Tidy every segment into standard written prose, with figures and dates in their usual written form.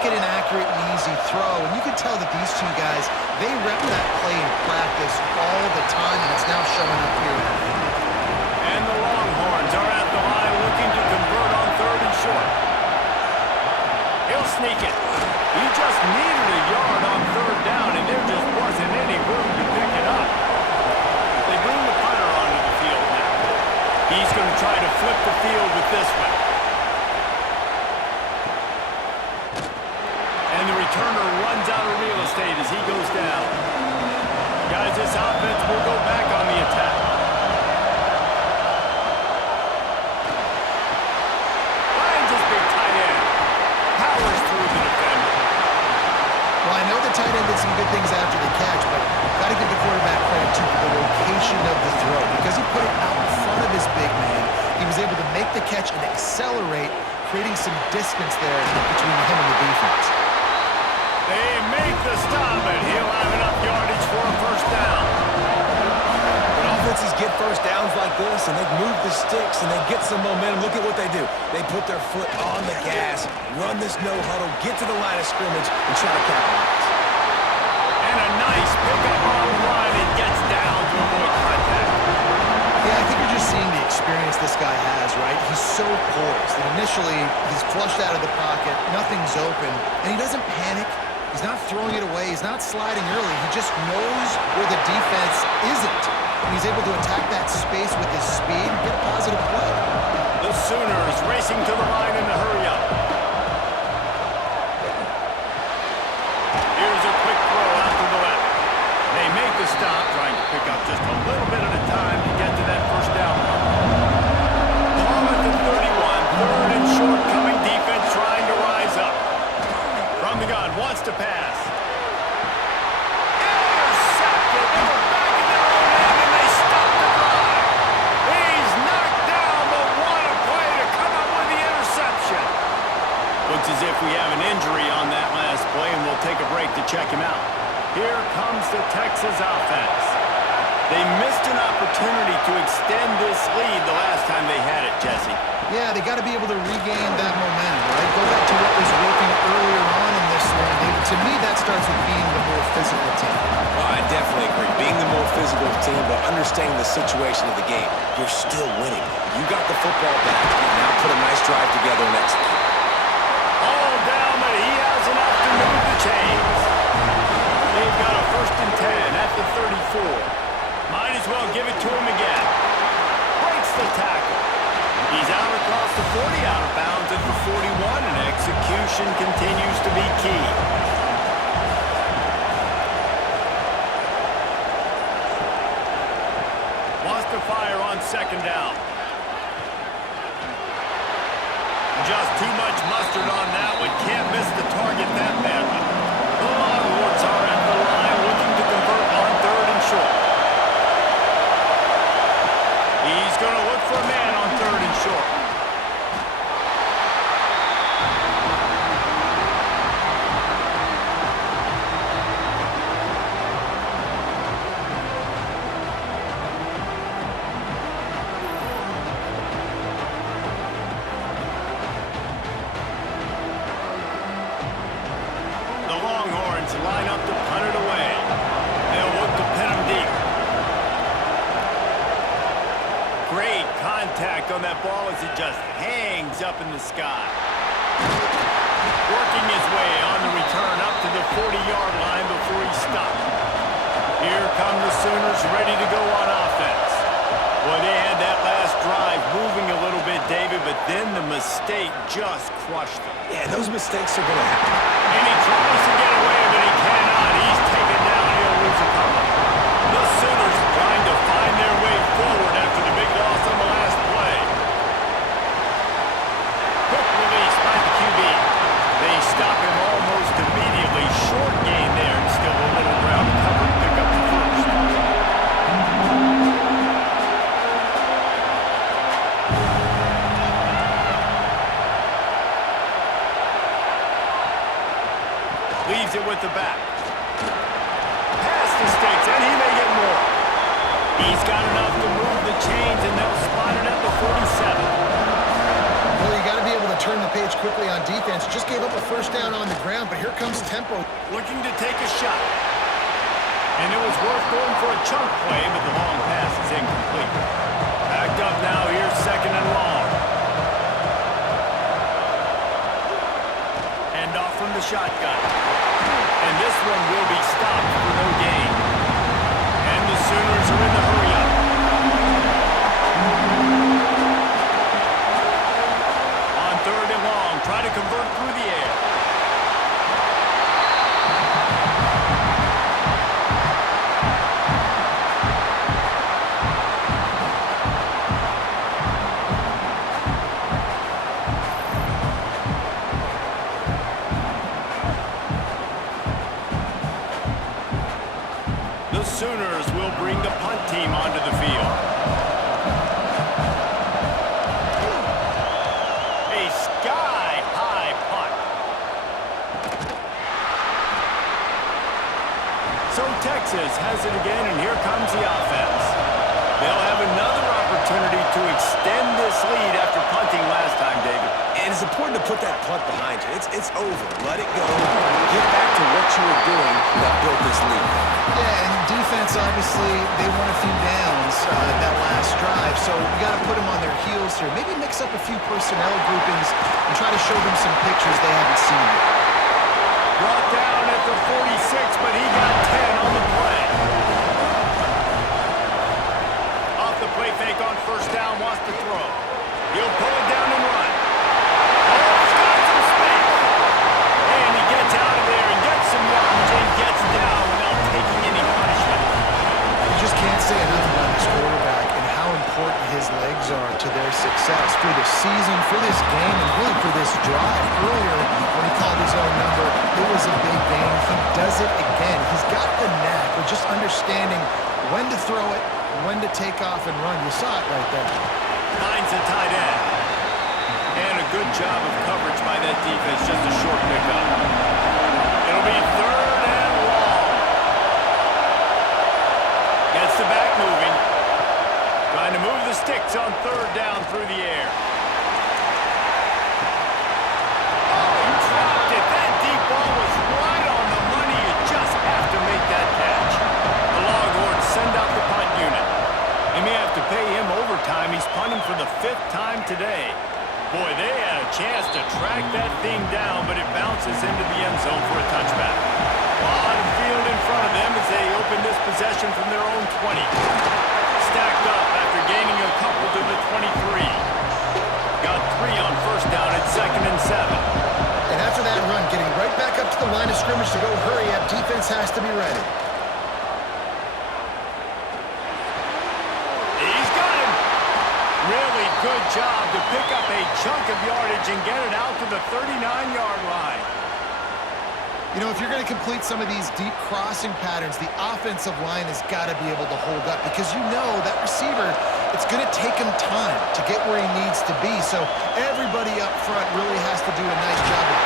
make it an accurate and easy throw. And you can tell that these two guys, they rep that play in practice all the time, and it's now showing up here. And the Longhorns are at the line looking to convert on 3rd and short. He'll sneak it. He just needed a yard on 3rd down, and there just wasn't any room to pick it up. They bring the punter onto the field now. He's going to try to flip the field with this one. And the returner runs out of real estate as he goes down. Guys, this offense will go back on the attack. Finds his big tight end. Powers through the defender. Well, I know the tight end did some good things after the catch, but got to give the quarterback credit, too, for the location of the throw. Because he put it out in front of his big man, he was able to make the catch and accelerate, creating some distance there between him and the defense. They make the stop, and he'll have enough yardage for a 1st down. When offenses get 1st downs like this, and they move the sticks, and they get some momentum, look at what they do. They put their foot on the gas, run this no-huddle, get to the line of scrimmage, and try to capitalize. And a nice pickup on the line. It gets down to avoid contact. Yeah, I think you're just seeing the experience this guy has, right? He's so poised that initially he's flushed out of the pocket, nothing's open, and he doesn't panic. He's not throwing it away. He's not sliding early. He just knows where the defense isn't. And he's able to attack that space with his speed and get a positive play. The Sooners racing to the line in the hurry-up. Here's a quick throw out to the left. They make the stop, trying to pick up just a little bit at a time to get to that 1st down. Ball at the 31, 3rd and short, coming defense trying to rise up. From the gun, wants to pass. Intercepted. They were back in their own end, and they stop the drive. He's knocked down, but what a play to come up with the interception. Looks as if we have an injury on that last play, and we'll take a break to check him out. Here comes the Texas offense. They missed an opportunity to extend this lead the last time they had it, Jesse. Yeah, they got to be able to regain that momentum, right? Go back to what was working earlier on in this one. David, to me, that starts with being the more physical team. Well, I definitely agree. Being the more physical team, but understanding the situation of the game, you're still winning. You got the football back. Now put a nice drive together and execute. All down, but he has enough to move the chains. They've got a 1st and 10 at the 34. Might as well give it to him again. Breaks the tackle. He's out across the 40, out of bounds at the 41, and execution continues to be key. Wants to fire on 2nd down. Just too much mustard on that one. Can't miss the target that badly. The Longhorns are at the line looking to convert on 3rd and short. He's going to look for a man on 3rd and short. The Longhorns line up to punt it away. They'll look to pin him deep. Great contact on that ball as it just hangs up in the sky. Working his way on the return up to the 40-yard line before he stopped. Here come the Sooners ready to go on offense. Boy, they had that last drive moving a little bit, David, but then the mistake just crushed them. Yeah, those mistakes are going to happen. And he tries to get away, but he cannot. He's taken down. He'll lose a couple. The Sooners trying to find their way forward after the big loss on the last play. Quick release by the QB. They stop him almost immediately. Short gain there, and still a little ground cover to pick up the 1st. Leaves it with the back. Past the sticks, and he may get more. He's got enough to move the chains, and they'll spot it at the 47. Well, you got to be able to turn the page quickly on defense. Just gave up a first down on the ground, but here comes tempo. Looking to take a shot. And it was worth going for a chunk play, but the long pass is incomplete. Backed up now, here's second and long. Hand off from the shotgun. And this one will be stopped for no gain. And the Sooners are in the hurry-up. On third and long, try to convert through the air. The Sooners will bring the punt team onto the field. A sky-high punt. So Texas has it again, and here comes the offense. They'll have another opportunity to extend this lead after punting last time, David. And it's important to put that punt behind you. It's over. Let it go. Get back to what you were doing that built this lead. Yeah, and defense, obviously, they won a few downs that last drive, so we got to put them on their heels here. Maybe mix up a few personnel groupings and try to show them some pictures they haven't seen yet. Brought down at the 46, but he got 10 on the play. Off the play fake on first down, wants to throw. He'll pull it down and run. Oh, he's got some space. And he gets out of there and gets some yardage and gets down without taking any punishment. You just can't say enough about this quarterback and how important his legs are to their success for the season, for this game, and really for this drive. Earlier, when he called his own number, it was a big game. He does it again. He's got the knack of just understanding when to throw it, when to take off and run. You saw it right there. Finds a tight end. And a good job of coverage by that defense. Just a short pickup. It'll be third and long. Gets the back moving. Trying to move the sticks on third down through the air. Oh, he dropped it. That deep ball was right on the money. You just have to make that catch. The Longhorns send out the punt unit. They may have to pay him overtime. He's punting for the 5th time today. Boy, they had a chance to track that thing down, but it bounces into the end zone for a touchback. On field in front of them as they open this possession from their own 20. Stacked up after gaining a couple to the 23. Got 3 on first down at 2nd and 7. And after that run, getting right back up to the line of scrimmage to go hurry up, defense has to be ready. He's got him. Really good job to pick up a chunk of yardage and get it out to the 39-yard line. You know, if you're going to complete some of these deep crossing patterns, the offensive line has got to be able to hold up because you know that receiver, it's going to take him time to get where he needs to be. So everybody up front really has to do a nice job of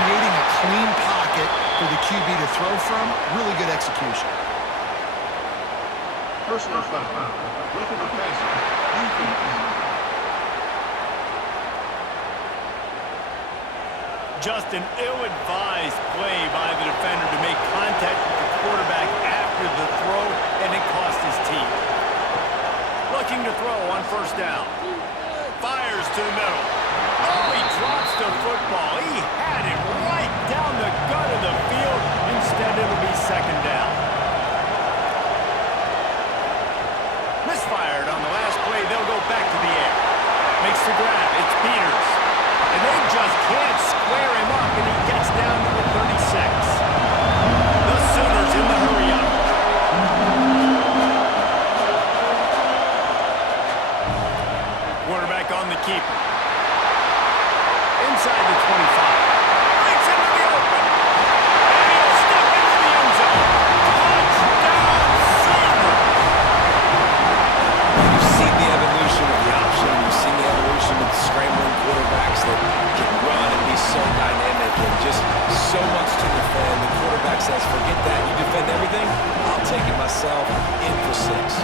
creating a clean pocket for the QB to throw from. Really good execution. Personal foul. Roughing the passer. Defense. Just an ill-advised play by the defender to make contact with the quarterback after the throw, and it cost his team. Looking to throw on first down. Fires to the middle. Oh, he drops the football. He had it right down the gut of the field. Instead, it'll be second down. Misfired on the last play. They'll go back to the air. Makes the grab. It's Peters. And they just can't square him up, and he gets down to the 36. The Sooners in the hurry-up. Quarterback on the keeper. Inside the 25. Breaks into the open. And he'll step into the end zone. Touchdown, Sooners! You've seen the evolution of the option. You've seen the evolution of the scrambling quarterbacks that can run and be so dynamic and just so much to defend. The quarterback says, forget that. You defend everything, I'll take it myself. In for 6.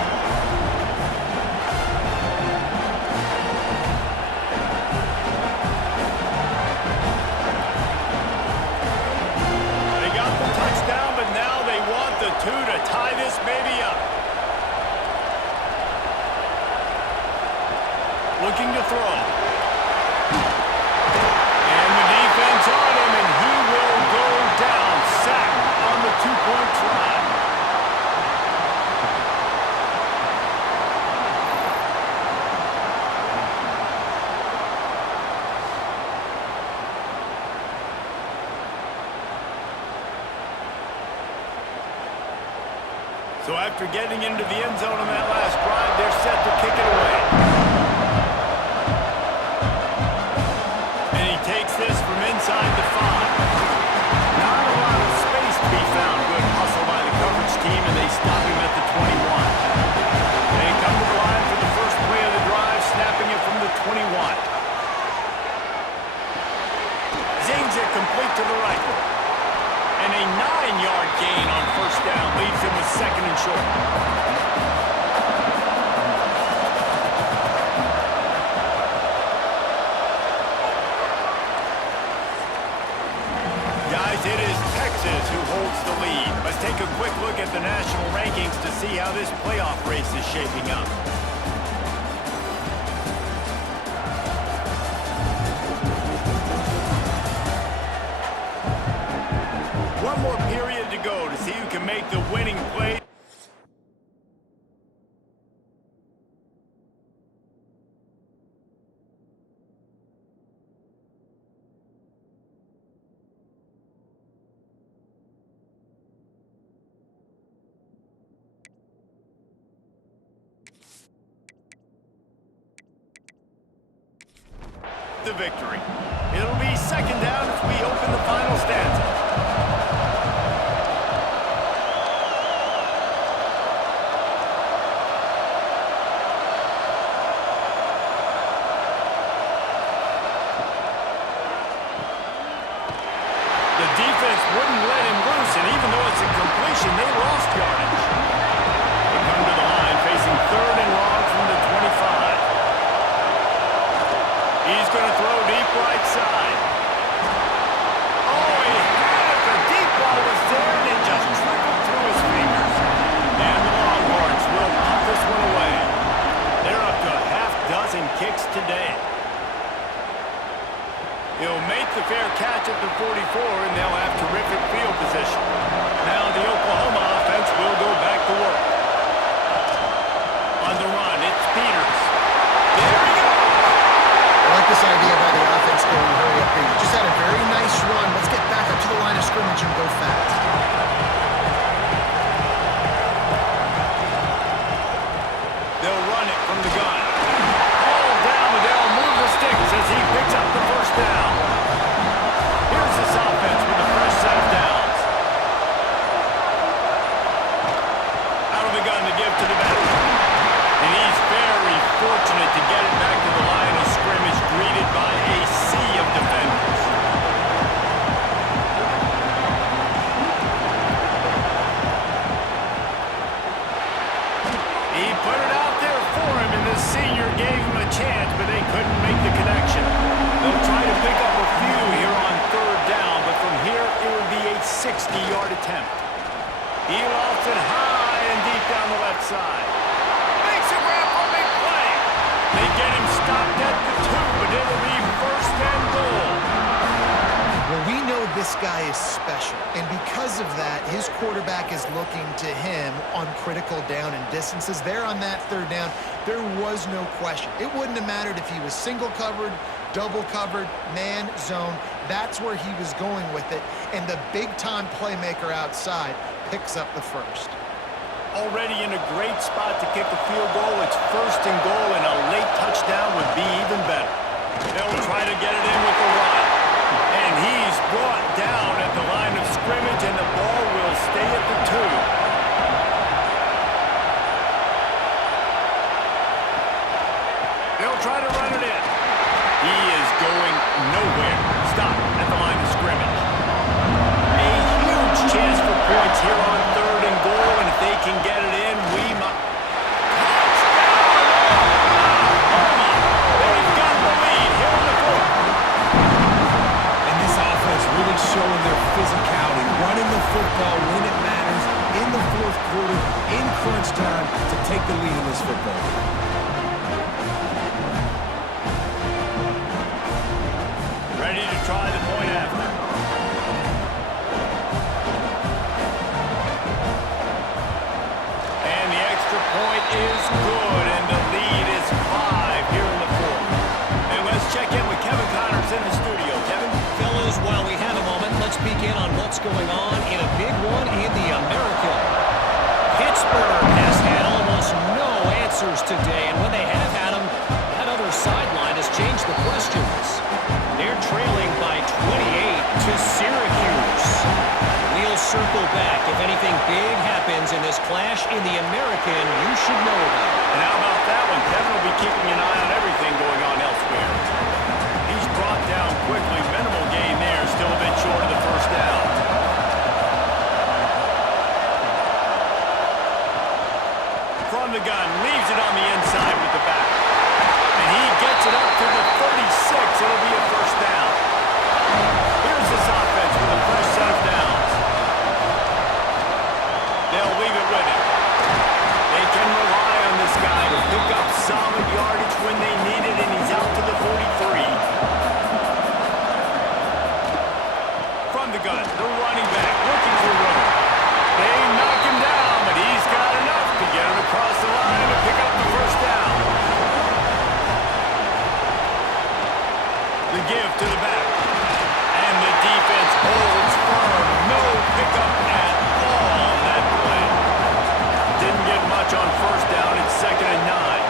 looking to throw. And the defense on him, and he will go down. Sacked on the two-point try. So after getting into the end zone on that last drive, they're set to kick it away. And he takes this from inside the 5. Not a lot of space to be found. Good hustle by the coverage team, and they stop him at the 21. They come to the line for the first play of the drive, snapping it from the 21. Zings it complete to the right. And a 9-yard gain on first down leaves him with second and short. Guys, it is Texas who holds the lead. Let's take a quick look at the national rankings to see how this playoff race is shaping up. One more period to go to see who can make the winning play. The victory. It'll be second down as we open the final stanza. The defense wouldn't let him loose, and even though it's a completion, they lost yardage. They come to the line facing third and long from the 25. He's going to throw deep right side. Oh, he had it. The deep ball was there, and it just trickled through his fingers. And the Longhorns will put this one away. They're up to a half-dozen kicks today. He'll make the fair catch at the 44, and they'll have terrific field position. Now the Oklahoma offense will go back to work. On the run, it's Peters. There he goes. I like this idea by the offense going hurry up here. You just had a very nice run. Let's get back up to the line of scrimmage and go fast. They'll run it from the gun. All down, but they'll move the sticks as he picks up the first down. Here's this offense with a fresh set of downs. Out of the gun to give to the back. And he's very fortunate to get it back to the line of scrimmage, greeted by a sea of defenders. He put it out there for him, and the senior gave him a chance, but they couldn't make the connection. They'll try to pick up a few here on third down, but from here it will be a 60-yard attempt. He lofts it high and deep down the left side. Makes a grab for a big play. They get him stopped at the 2, but it'll be first and goal. Well, we know this guy is special, and because of that, his quarterback is looking to him on critical down and distances. There on that third down, there was no question. It wouldn't have mattered if he was single covered, double covered, man, zone. That's where he was going with it, and the big-time playmaker outside picks up the first. Already in a great spot to kick a field goal. It's first and goal, and a late touchdown would be even better. They'll try to get it in with the run. And he's brought down at the line of scrimmage, and the ball will stay at the 2. They'll try to run it in. He is going nowhere. Stop at the line of scrimmage. A huge chance for points here on third and goal, and if they can get it in, we might. Touchdown! They've got the lead here in the 4th. And this offense really showing their physicality, running the football when it matters, in the 4th quarter, in crunch time, to take the lead in this football game. what's going on in a big one in the American. Pittsburgh has had almost no answers today, and when they have had them, that other sideline has changed the questions. They're trailing by 28 to Syracuse. We'll circle back. If anything big happens in this clash in the American, you should know about it. And how about that one? Kevin will be keeping an eye on everything going on elsewhere. He's brought down quickly. Minimal gain there. Still a bit short of the first down. From the gun. Leaves it on the inside with the back. And he gets it up to the 36. It'll be a first down. Here's this offense with the first set of downs. They'll leave it with him. They can rely on this guy to pick up solid yardage when they need it, and he's out to the 43. From the gun, the running back looking for room. They knock him down, but he's got enough to get him across the line to pick up the first down. The give to the back. And the defense holds firm. No pickup at all on that play. Didn't get much on first down. It's 2nd and 9.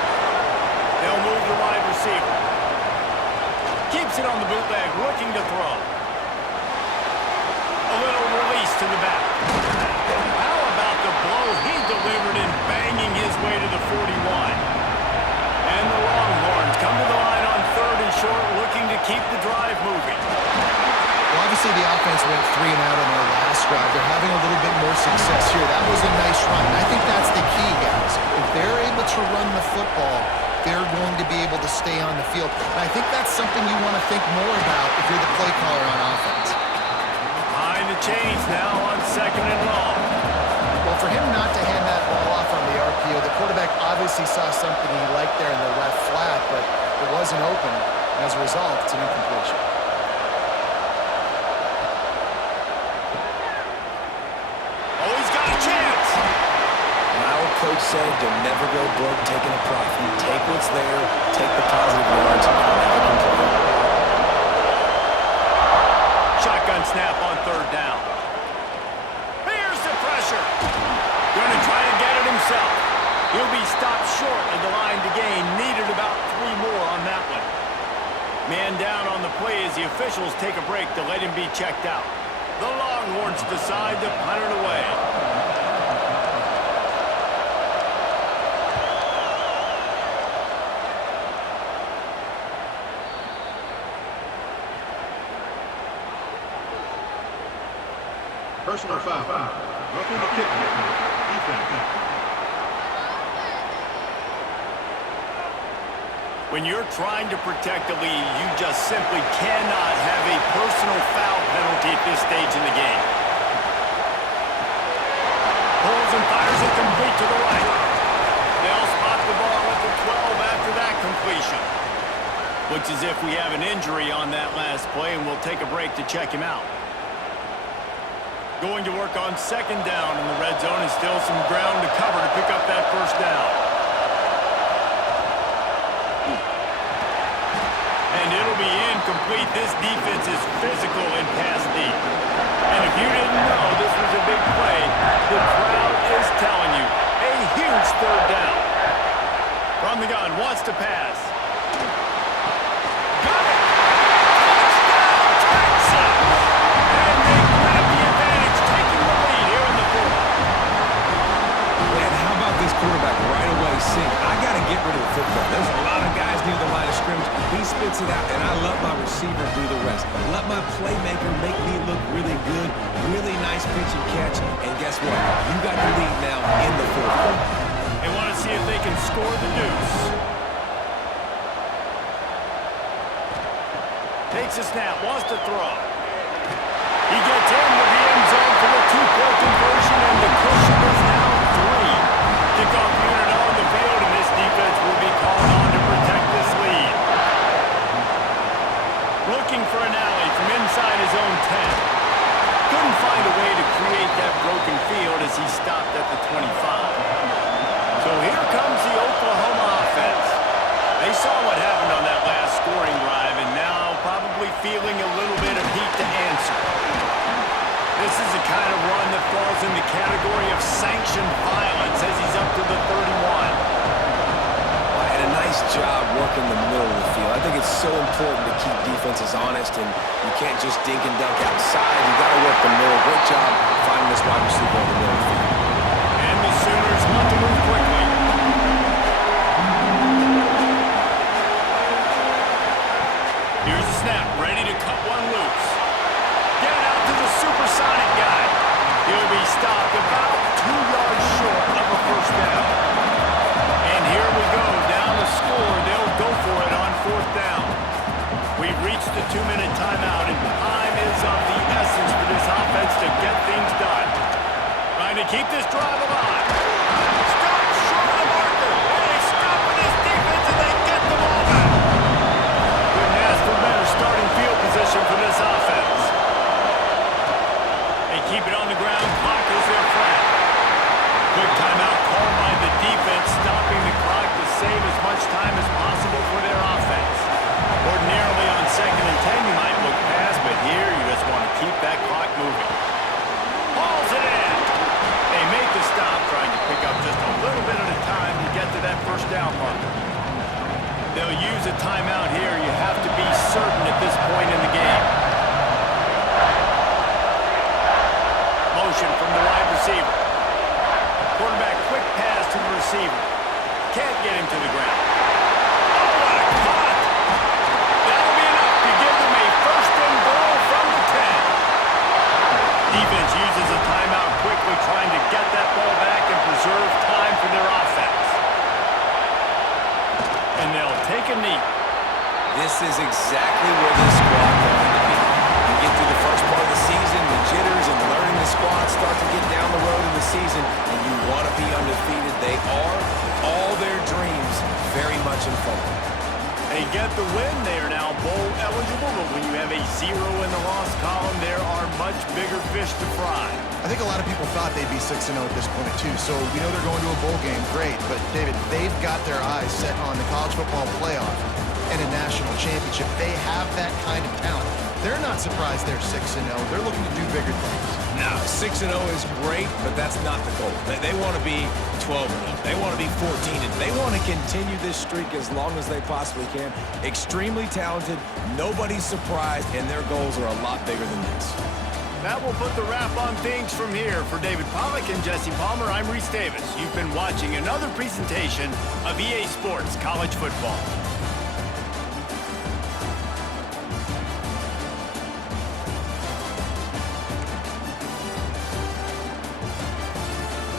They'll move the wide receiver. Keeps it on the bootleg, looking to throw. A little release to the back. How about the blow he delivered in banging his way to the 41? And the Longhorns come to the line on 3rd and short, looking to keep the drive moving. Well, obviously the offense went 3 and out on their last drive. They're having a little bit more success here. That was a nice run. I think that's the key, guys. If they're able to run the football, they're going to be able to stay on the field. And I think that's something you want to think more about if you're the play caller on offense. Behind the chains now on 2nd and long. Well, for him not to hand that ball off on the RPO, the quarterback obviously saw something he liked there in the left flat, but it wasn't open. And as a result, it's an incompletion. Oh, he's got a chance. Our coach said to never go broke taking a profit. Take what's there, take the positive yards, and never complain. Shotgun snap on 3rd down. Here's the pressure. Gonna try to get it himself. He'll be stopped short of the line to gain. Needed about 3 more on that one. Man down on the play as the officials take a break to let him be checked out. The Longhorns decide to punt it away. Personal foul. Roughing the kicker. Defense. When you're trying to protect a lead, you just simply cannot have a personal foul penalty at this stage in the game. Pulls and fires it complete to the right. They'll spot the ball at the 12 after that completion. Looks as if we have an injury on that last play, and we'll take a break to check him out. Going to work on 2nd down in the red zone, and still some ground to cover to pick up that first down. And it'll be incomplete. This defense is physical in pass deep. And if you didn't know this was a big play, the crowd is telling you. A huge 3rd down. From the gun, wants to pass. Got it! Touchdown, Texas! And they grab the advantage, taking the lead here in the 4th. Man, how about this quarterback right away saying, I got to get rid of the football. There's a lot of guys near the line of scrimmage. He spits it out, and I let my receiver do the rest. Let my playmaker make me look really good. Really nice pitch and catch. And guess what? You got the lead now in the 4th quarter. They want to see if they can score the deuce. Takes a snap, wants to throw. He gets into the end zone for the 2-point conversion, and the cushion is now 3. Kickoff unit on the field, and this defense will be called on to protect this lead. Looking for an alley from inside his own 10. Couldn't find a way to create that broken field as he stopped at the 25. So here comes the Oklahoma offense. They saw what happened on that last scoring drive, and now probably feeling a little bit of heat to answer. This is the kind of run that falls in the category of sanctioned violence as he's up to the 31. And a nice job working the middle of the field. I think it's so important to keep defenses honest, and you can't just dink and dunk outside. You got to work the middle. Great job finding this wide receiver in the middle of the field. And the Sooners want to move quickly. Here's the snap, ready to cut one loose. Get it out to the supersonic guy. He'll be stopped about 2 yards short of a first down. And here we go, down the score. They'll go for it on 4th down. We've reached the 2-minute timeout, and time is of the essence for this offense to get things done. Trying to keep this drive alive. Stop short of the marker. And they stop with this defense, and they get the ball back. Couldn't ask for better starting field position for this offense. They keep it on the ground. Clock is their friend. Quick timeout called by the defense, stopping the clock to save as much time as possible for their offense. Ordinarily on 2nd and 10, you might look past, but here you just want to keep that clock moving. Hauls it in. They make the stop, trying to pick up just a little bit at a time to get to that first down marker. They'll use a timeout here. You have to be certain at this point in the game. Motion from the wide receiver. Quarterback quick pass to the receiver. Can't get him to the ground. Oh, what a cut! That'll be enough to give them a 1st and goal from the 10. Defense uses a timeout quickly, trying to get that ball back and preserve time for their offense. And they'll take a knee. This is exactly where this squad wanted to be. You get through the first part of the season, the jitters and learning the squad start to get down the road in the season, and you want to be undefeated. They are. All their dreams very much in front of them. They get the win. They are now bowl eligible, but when you have a 0 in the loss column, there are much bigger fish to fry. I think a lot of people thought they'd be 6-0 at this point, too. So we know they're going to a bowl game. Great. But, David, they've got their eyes set on the college football playoff and a national championship. They have that kind of talent. They're not surprised they're 6-0. They're looking to do bigger things. No, 6-0 is great, but that's not the goal. They want to be 12-0. They want to be 14-0. They want to continue this streak as long as they possibly can. Extremely talented. Nobody's surprised, and their goals are a lot bigger than this. That will put the wrap on things from here. For David Pollack and Jesse Palmer, I'm Reese Davis. You've been watching another presentation of EA Sports College Football.